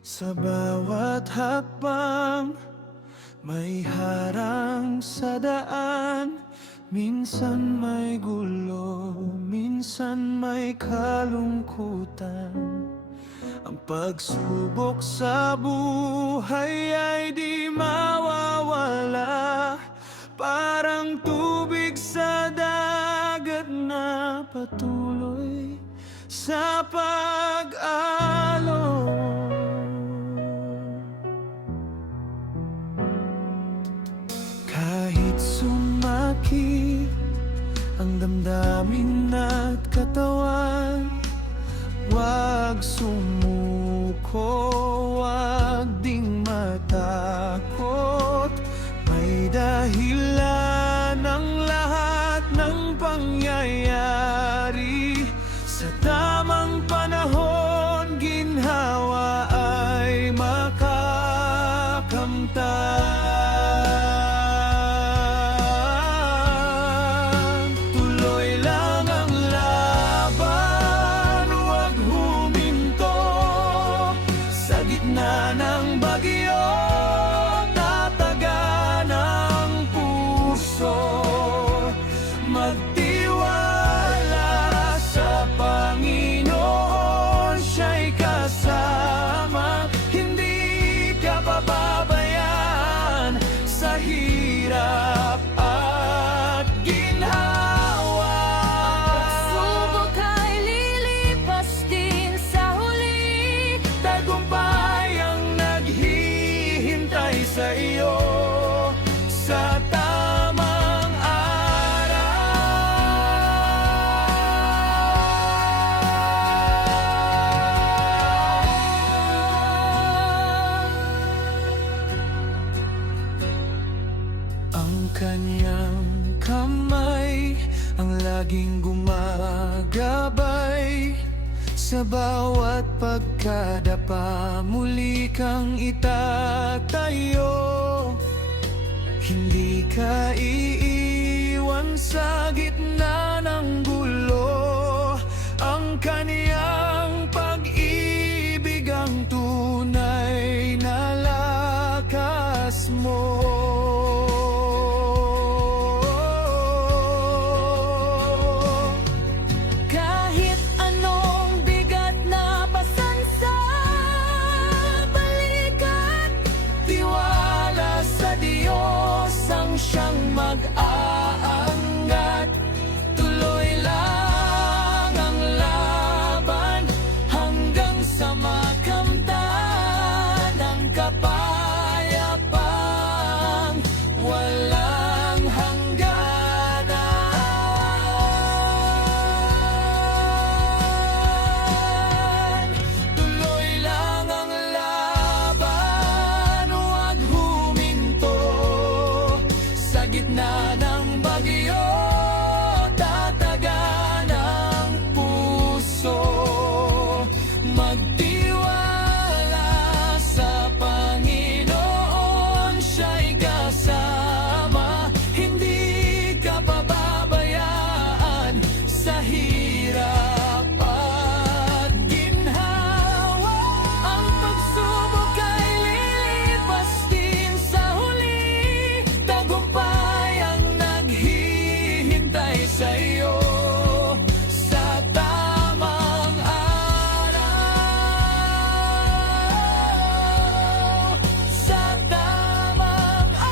Sa bawat hakbang, may harang sa daan. Minsan may gulo, minsan may kalungkutan. Ang pagsubok sa buhay ay di mawawala. Parang tubig sa dagat na patuloy sa pag-alon. Kahit sumakit ang damdamin at katawan, wag sumuko, wag ding matakot. May dahilan ang lahat ng pangyayari. Sa tamang panahon, ginhawa ay makakamtan. Tuloy lang ang laban, huwag huminto. Sa gitna ng bagyo, tatagan ang puso. Magtiwala sa Panginoon, siya'y kasama. Hindi ka pababayaan sa hirap at ginhawa. Pagsubok ay lilipas din sa huli. Tagumpay ang naghihintay sa iyo sa tamang araw. Ang kanyang kamay ang laging gumagabay. Sa bawat pagkadapa, muli kang itatayo. Hindi ka iiwan sa gitna ng gulo. Ang kaniyang pag-ibig ang tunay na lakas mo. Kahit anong bigat na pasan sa balikat, Tiwala sa Diyos ang siyang mag-aangat. Tuloy lang ang laban hanggang sa makamtan ang kapayapang walang hangganan. Tuloy lang ang laban, huwag huminto. Sa gitna ng bagyo, tatagan ang puso. Magtiwala sa Panginoon, siya'y kasama. Hindi ka pababayaan sa hirap at ginhawa. Ang pagsubok ay lilipas din sa huli. Tagumpay ang naghihintay sa iyo sa tamang araw. Sa tamang araw.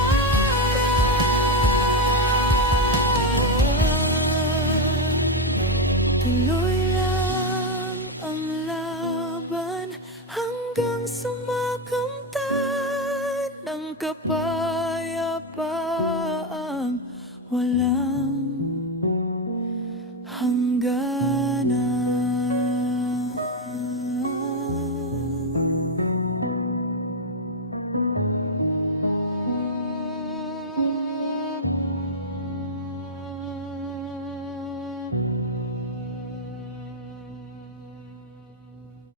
Tuloy lang ang laban hanggang sa makamtan ng kapayapaang walang hanggan.